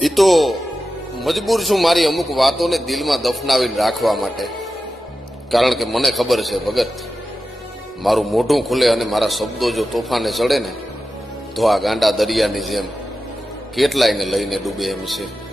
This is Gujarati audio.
એ તો મજબૂર છું મારી અમુક વાતોને દિલમાં દફનાવીને રાખવા માટે. કારણ કે મને ખબર છે, ભગત, મારું મોઢું ખુલે અને મારા શબ્દો જો તોફાને ચડે ને, તો આ ગાંડા દરિયાની જેમ કેટલાયને લઈને ડૂબે એમ છે.